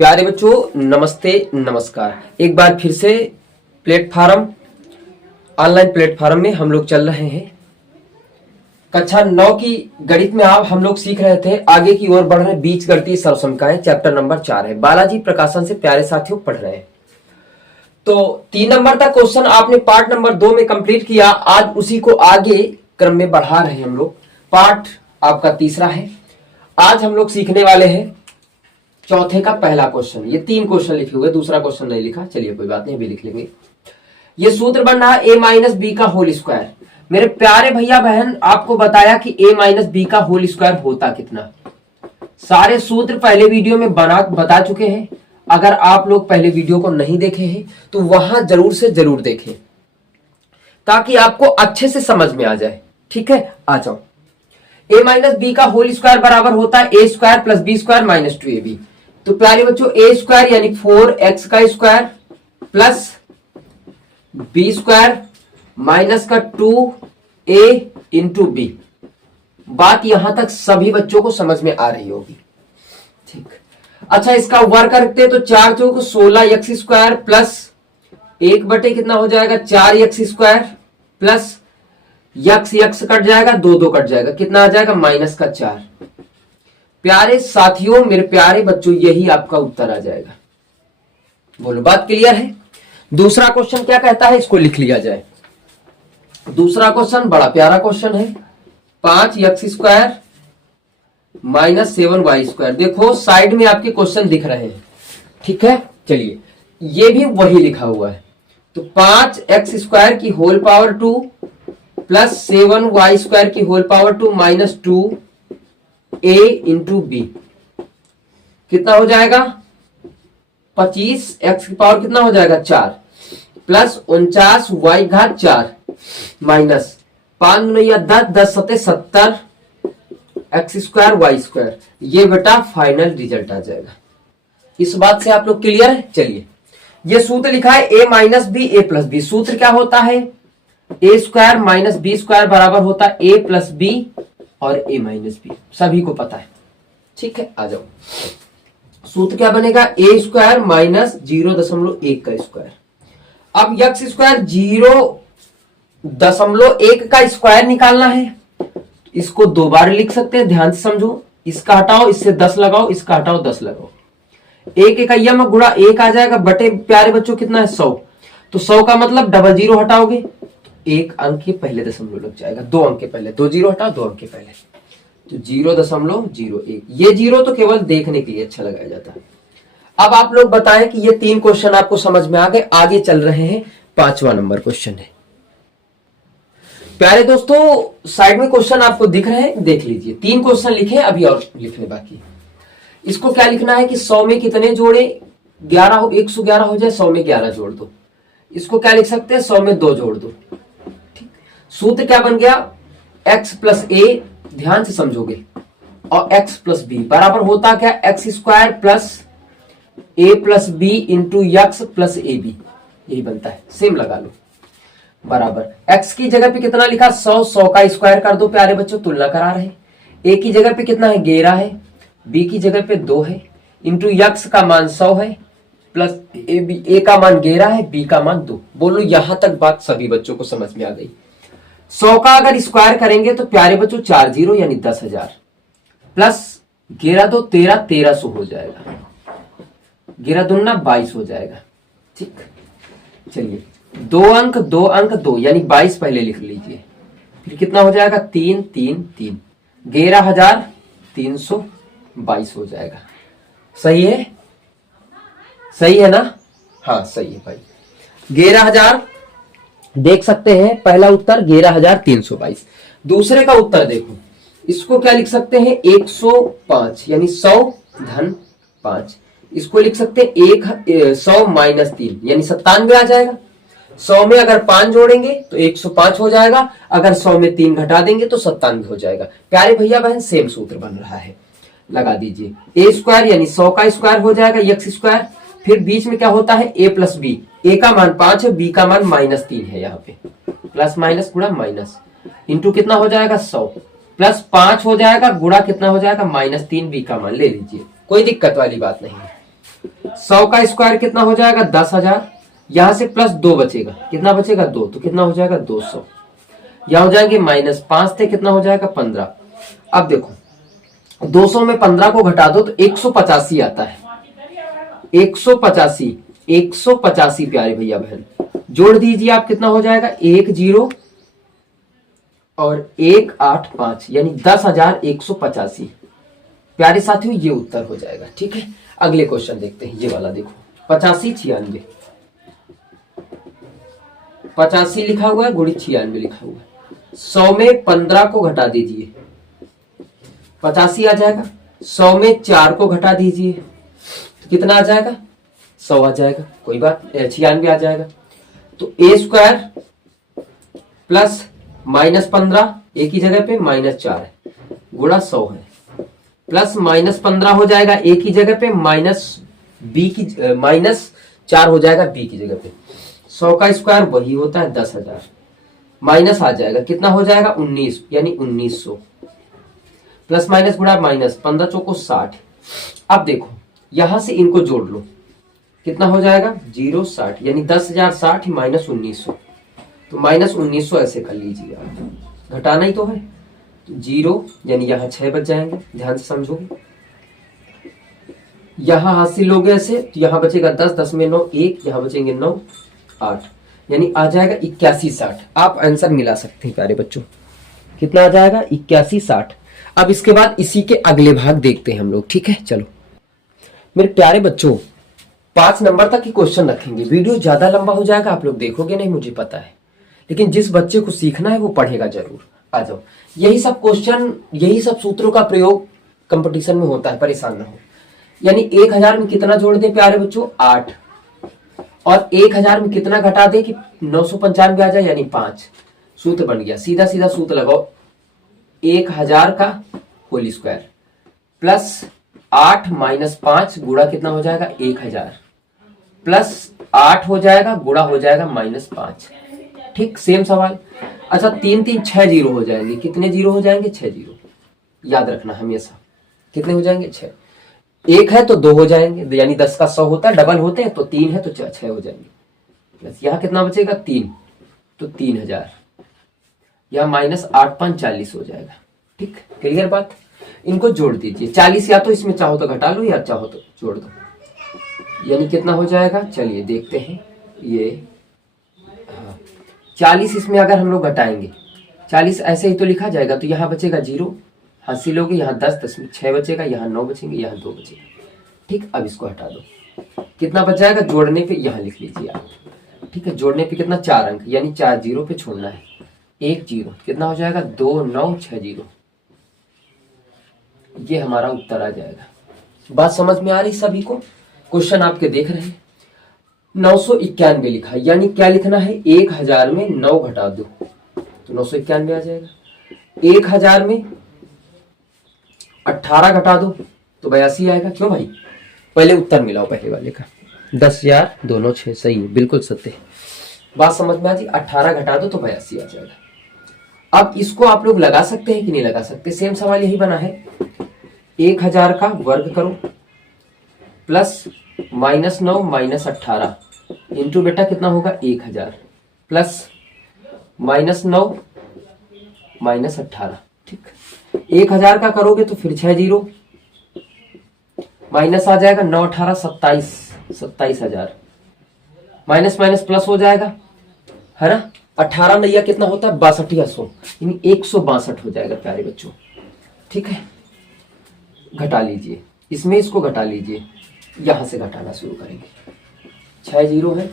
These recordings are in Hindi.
प्यारे बच्चों नमस्ते नमस्कार। एक बार फिर से प्लेटफॉर्म ऑनलाइन प्लेटफॉर्म में हम लोग चल रहे हैं। कक्षा 9 की गणित में आप हम लोग सीख रहे थे, आगे की ओर बढ़ रहे बीज गणितीय सर्वसमीकरण, चैप्टर नंबर 4 है। बालाजी प्रकाशन से प्यारे साथियों पढ़ रहे हैं। तो 3 नंबर तक क्वेश्चन आपने पार्ट नंबर 2 में कंप्लीट किया। आज उसी को आगे क्रम में बढ़ा रहे हैं हम लोग। पार्ट आपका तीसरा है। आज हम लोग सीखने वाले हैं चौथे का पहला क्वेश्चन। ये 3 क्वेश्चन लिखे हुए, दूसरा क्वेश्चन नहीं लिखा, चलिए कोई बात नहीं, अभी लिख लेंगे। ये सूत्र बन रहा है a माइनस बी का होल स्क्वायर। मेरे प्यारे भैया बहन, आपको बताया कि a माइनस बी का होल स्क्वायर होता कितना। सारे सूत्र पहले वीडियो में बता चुके हैं। अगर आप लोग पहले वीडियो को नहीं देखे हैं तो वहां जरूर से जरूर देखें, ताकि आपको अच्छे से समझ में आ जाए। ठीक है, आ जाओ। a माइनस बी का होल स्क्वायर बराबर होता है a square plus B square minus 2ab। तो प्यारे बच्चों a स्क्वायर यानी 4x का square plus B square minus का 2a इंटू बी। बात यहां तक सभी बच्चों को समझ में आ रही होगी। ठीक, अच्छा इसका वर्ग करते तो 4 चौक 16x स्क्वायर प्लस 1 बटे कितना हो जाएगा 4x square plus x cut जाएगा, 2 कट जाएगा, कितना आ जाएगा माइनस का 4। प्यारे साथियों, मेरे प्यारे बच्चों, यही आपका उत्तर आ जाएगा। बोलो, बात क्लियर है। दूसरा क्वेश्चन क्या कहता है, इसको लिख लिया जाए। दूसरा क्वेश्चन बड़ा प्यारा क्वेश्चन है, 5x square minus 7y square. देखो साइड में आपके क्वेश्चन दिख रहे हैं। ठीक है, चलिए ये भी वही लिखा हुआ है। तो 5x स्क्वायर की whole power 2 plus 7y square की whole power 2 minus 2a into b, कितना हो जाएगा 25x की पावर कितना हो जाएगा 4 प्लस 49y घात 4 minus 5 9 10 10 7 70 X square Y square. ये बेटा फाइनल रिजल्ट आ जाएगा। इस बात से आप लोग क्लियर है। चलिए, ये सूत्र लिखा है a minus B A plus B. सूत्र क्या होता है, A square minus B square बराबर होता है a प्लस बी और a माइनस बी, सभी को पता है। ठीक है, आ जाओ। सूत्र क्या बनेगा, a स्क्वायर माइनस 0.1 का स्क्वायर। अब यक्स स्क्वायर 0.1 का स्क्वायर निकालना है। इसको 2 बार लिख सकते हैं, ध्यान से समझो। इसका हटाओ, इससे 10 लगाओ, इसका हटाओ 10 लगाओ। 1 इकाइया में गुणा 1 आ जाएगा, बटे प्यारे बच्चों कितना है 100। तो 100 का मतलब 00 हटाओगे तो 1 अंक के पहले दशमलव लग जाएगा। 2 अंक के पहले, 2 0 हटाओ 2 अंक के पहले, तो 0.01। ये 0 तो केवल देखने के लिए अच्छा लगाया जाता है। अब आप लोग बताएं कि ये 3 क्वेश्चन आपको समझ में आ गए। आगे चल रहे हैं, 5वां नंबर क्वेश्चन है। प्यारे दोस्तों, साइड में क्वेश्चन आपको दिख रहे हैं, देख लीजिए। 3 क्वेश्चन लिखे, अभी और लिखने बाकी। इसको क्या लिखना है कि 100 में कितने जोड़े 11 हो, 111 हो जाए, 100 में 11 जोड़ दो। इसको क्या लिख सकते हैं, 100 में 2 जोड़ दो। ठीक, सूत्र क्या बन गया, x प्लस ए, ध्यान से समझोगे, और x प्लस बी बराबर होता क्या, X square plus A plus B into X plus A B. यही बनता है, सेम लगा लो, बराबर x की जगह पे कितना लिखा 100 का स्क्वायर कर दो। प्यारे बच्चों, तुलना करा रहे। a की जगह पे कितना है 11 है, b की जगह पे 2 है, इंटू यक्स का मान 100 है प्लस a का मान 11 है, b का मान 2। बोलो, यहां तक बात सभी बच्चों को समझ में आ गई। 100 का अगर स्क्वायर करेंगे तो प्यारे बच्चों 4 0 यानी 10,000 प्लस 11 2 13 1300 हो जाएगा। 11 दूना 22 हो जाएगा। ठीक, चलिए 2 अंक 2 अंक 2 यानी 22 पहले लिख लीजिए। फिर कितना हो जाएगा 3 3 3, 11,322 हो जाएगा। सही है, सही है ना, हाँ सही है भाई। 11,000 देख सकते हैं, पहला उत्तर 11,322। दूसरे का उत्तर देखो, इसको क्या लिख सकते हैं 105 यानी 100 धन 5। इसको लिख सकते हैं 100 माइनस 3 यानी 97 आ जाएगा। 100 में अगर 5 जोड़ेंगे तो 105 हो जाएगा, अगर 100 में 3 घटा देंगे तो 97 हो जाएगा। प्यारे भैया बहन, सेम सूत्र बन रहा है, लगा दीजिए। ए स्क्वायर यानी 100 का स्क्वायर हो जाएगा यक्स स्क्वायर। फिर बीच में क्या होता है a प्लस बी। ए का मान 5 है, बी का मान -3 है, यहाँ पे प्लस माइनस गुणा माइनस इंटू कितना हो जाएगा 100 प्लस 5 हो जाएगा गुणा कितना हो जाएगा -3, बी का मान ले लीजिए, कोई दिक्कत वाली बात नहीं है। 100 का स्क्वायर कितना हो जाएगा 10,000, यहां से प्लस 2 बचेगा, कितना बचेगा 2, तो कितना हो जाएगा 200। यहां हो जाएंगे -5 थे, कितना हो जाएगा 15। अब देखो 200 में 15 को घटा दो तो 185 आता है, 185, 185 प्यारे भैया बहन, जोड़ दीजिए आप, कितना हो जाएगा 10 और 185 यानी 10,185। प्यारे साथियों ये उत्तर हो जाएगा। ठीक है, अगले क्वेश्चन देखते हैं, ये वाला देखो 85 96, 85 लिखा हुआ है गुणित 96 लिखा हुआ है। 100 में 15 को घटा दीजिए, 85 आ जाएगा। 100 में 4 को घटा दीजिए तो कितना आ जाएगा 100 आ जाएगा, कोई बात 96 आ जाएगा। तो ए स्क्वायर प्लस -15 एक ही जगह पे -4 है, गुणा 100 है, प्लस -15 हो जाएगा एक ही जगह पे, -4 हो जाएगा बी की जगह पे। 100 का स्क्वायर वही होता है 10,000, माइनस आ जाएगा, कितना हो जाएगा 19 यानी 1900, प्लस माइनस गुणा माइनस, 15 चौको 60। अब देखो यहां से इनको जोड़ लो, कितना हो जाएगा 0 60 यानी 10,060 माइनस 1900, तो माइनस 1900 ऐसे कर लीजिए आप, घटाना ही तो है। तो 0 यानी यहाँ 6 बच जाएंगे, ध्यान से समझोगे। यहां हासिल लोगे ऐसे तो यहाँ बचेगा 10, 10 में 9 1, यहाँ बचेंगे 9 8 यानी आ जाएगा 8160। आप आंसर मिला सकते हैं प्यारे बच्चों, कितना आ जाएगा 8160। अब इसके बाद इसी के अगले भाग देखते हैं हम लोग। ठीक है, चलो मेरे प्यारे बच्चों 5 नंबर तक की क्वेश्चन रखेंगे, वीडियो ज्यादा लंबा हो जाएगा, आप लोग देखोगे नहीं मुझे पता है, लेकिन जिस बच्चे को सीखना है वो पढ़ेगा जरूर। आ जाओ, यही सब क्वेश्चन, यही सब सूत्रों का प्रयोग कंपटीशन में होता है, परेशान ना हो। यानी 1000 में कितना जोड़ दे प्यारे बच्चों 8, और 1000 में कितना घटा दे कि 995 आ जाए यानी 5। सूत्र बन गया, सीधा सीधा सूत्र लगाओ, 1000 का होल स्क्वायर प्लस 8 माइनस 5 गुणा कितना हो जाएगा 1000, प्लस 8 हो जाएगा गुणा हो जाएगा -5। ठीक, सेम सवाल। अच्छा 3 3 6 जीरो हो जाएंगे, कितने जीरो हो जाएंगे 6 जीरो, याद रखना हमेशा, कितने हो जाएंगे 6। 1 है तो 2 हो जाएंगे, यानी 10 का 100 होता है, डबल होते हैं, तो 3 है तो 6 हो जाएंगे, प्लस यहाँ कितना बचेगा 3, तो 3000, यहाँ -8 5 40 हो जाएगा। ठीक, क्लियर बात। इनको जोड़ दीजिए, 40 या तो इसमें चाहो तो घटा लो या चाहो तो जोड़ दो, यानी कितना हो जाएगा, चलिए देखते हैं। ये 40 इसमें अगर हम लोग घटाएंगे, 40 ऐसे ही तो लिखा जाएगा, तो यहाँ बचेगा 0, हासिल होगी, यहाँ 10 10 में 6 बचेगा, यहाँ 9 बचेंगे, यहाँ 2 बचेगा। ठीक, अब इसको हटा दो, कितना बच जाएगा जोड़ने पे, यहाँ लिख लीजिए आप। ठीक है, जोड़ने पे कितना 4 अंक, यानी 4 जीरो पे छोड़ना है, 1 जीरो, कितना हो जाएगा 2 9 6 जीरो, ये हमारा उत्तर आ जाएगा। बात समझ में आ रही सभी को? क्वेश्चन आपके देख रहे हैं। 991 लिखा, यानी क्या लिखना है 1000 में 9 घटा दो तो 991 आ जाएगा। 1000 में 18 घटा दो तो 82 आएगा। क्यों भाई, पहले उत्तर मिलाओ पहले वाले का, 10,000 दोनों 6 सही है, बिल्कुल सत्य है। बात समझ में आ जी, 18 घटा दो तो 82 आ जाएगा। अब इसको आप लोग लगा सकते हैं कि नहीं लगा सकते, सेम सवाल यही बना है। 1000 का वर्ग करो प्लस -9 -18 इंटू बेटा कितना होगा 1000 प्लस -9 -18। ठीक, 1000 का करोगे तो फिर 6 जीरो, माइनस आ जाएगा 9 18 27, 27,000, माइनस माइनस प्लस हो जाएगा, है ना। 18 नैया कितना होता है 62, यानी 162 हो जाएगा प्यारे बच्चों। ठीक है, घटा लीजिए, इसमें इसको घटा लीजिए, यहां से घटाना शुरू करेंगे। 6 जीरो है,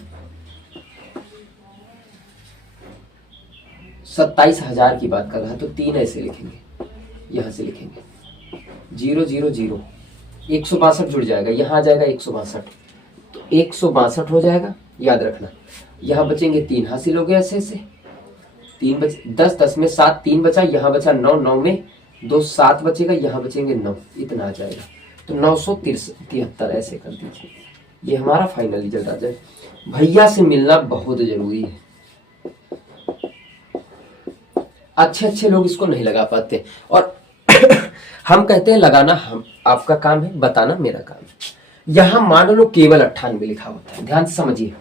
27,000 की बात कर रहा है तो 3 ऐसे लिखेंगे, यहां से लिखेंगे 0 0 0, 162 जुड़ जाएगा, यहां आ जाएगा 162, तो 162 हो जाएगा। याद रखना, यहां बचेंगे 3, हासिल हो गया ऐसे ऐसे 3 बचे, 10 10 में 7 3 बचा, यहां बचा 9 9 में 2 7 बचेगा, यहां बचेंगे 9, इतना आ जाएगा। तो 973 ऐसे कर दीजिए, ये हमारा फाइनल रिजल्ट आ जाए। भैया से मिलना बहुत जरूरी है, अच्छे अच्छे लोग इसको नहीं लगा पाते, और हम कहते हैं लगाना हम आपका काम है, बताना मेरा काम है। यहां मान लो केवल 98 लिखा होता है, ध्यान से समझिए,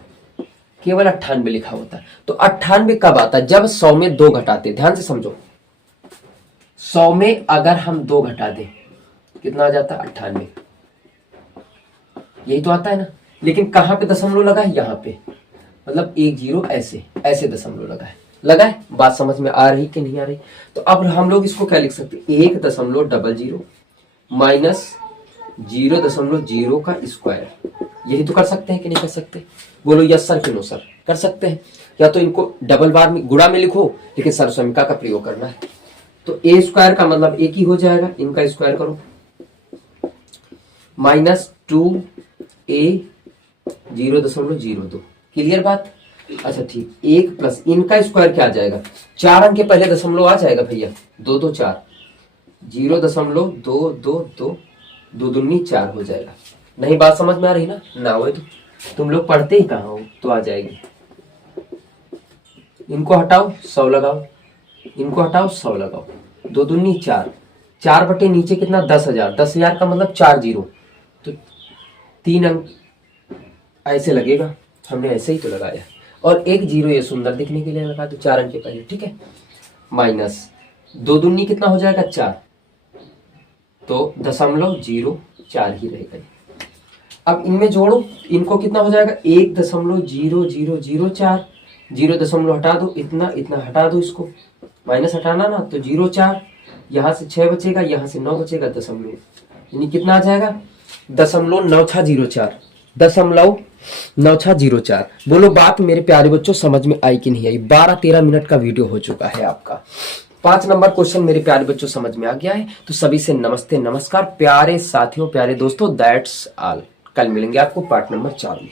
केवल 98 लिखा होता है। तो 98 कब आता है? जब 100 में 2 घटाते, ध्यान से समझो, 100 में अगर हम 2 घटा दें कितना आ जाता है? 98, यही तो आता है ना। लेकिन कहां पे दशमलव लगा है? यहाँ पे, मतलब 10 ऐसे ऐसे दशमलव लगा है। बात समझ में आ रही कि नहीं आ रही? तो अब हम लोग इसको क्या लिख सकते हैं? 1.00 माइनस 0.0 का स्क्वायर, यही तो कर सकते हैं कि नहीं कर सकते? बोलो यस सर कि नो सर? कर सकते हैं। या तो इनको डबल बार में गुणा में लिखो, लेकिन सरसमिका का प्रयोग करना है। तो ए स्क्वायर का मतलब एक ही हो जाएगा, इनका स्क्वायर करो, माइनस 2a 0.02। क्लियर बात? अच्छा ठीक, 1 प्लस इनका स्क्वायर क्या आ जाएगा? 4 अंक के पहले दशमलव आ जाएगा भैया, 2 2 4, 0.222, 2 दूनी 4 हो जाएगा। नहीं बात समझ में आ रही ना? ना हो तो तुम लोग पढ़ते ही कहाँ हो, तो आ जाएगी। इनको हटाओ 100 लगाओ, इनको हटाओ 100 लगाओ, 2 दूनी 4, 4 बटे नीचे कितना? 10,000, 10,000 का मतलब 4 जीरो, तो 3 अंक ऐसे लगेगा, हमने ऐसे ही तो लगाया। और 1 जीरो ये सुंदर दिखने के लिए लगा दो 4 अंक के पहले, ठीक है। माइनस 2 दूनी कितना हो जाएगा? 4, तो 0.04 ही रहेगा। अब इनमें जोड़ो, इनको कितना हो जाएगा? 1.0004, 0 हटा दो, इतना इतना हटा दो, इसको माइनस हटाना ना, तो 0.4, यहाँ से 6 बचेगा, यहाँ से 9 बचेगा, दशमलव, यानी कितना आ जाएगा? 0.9604, 0.9604। बोलो बात मेरे प्यारे बच्चों समझ में आई कि नहीं आई? 12-13 मिनट का वीडियो हो चुका है आपका। 5 नंबर क्वेश्चन मेरे प्यारे बच्चों समझ में आ गया है। तो सभी से नमस्ते नमस्कार प्यारे साथियों, प्यारे दोस्तों, दैट्स ऑल। कल मिलेंगे आपको पार्ट नंबर 4 में।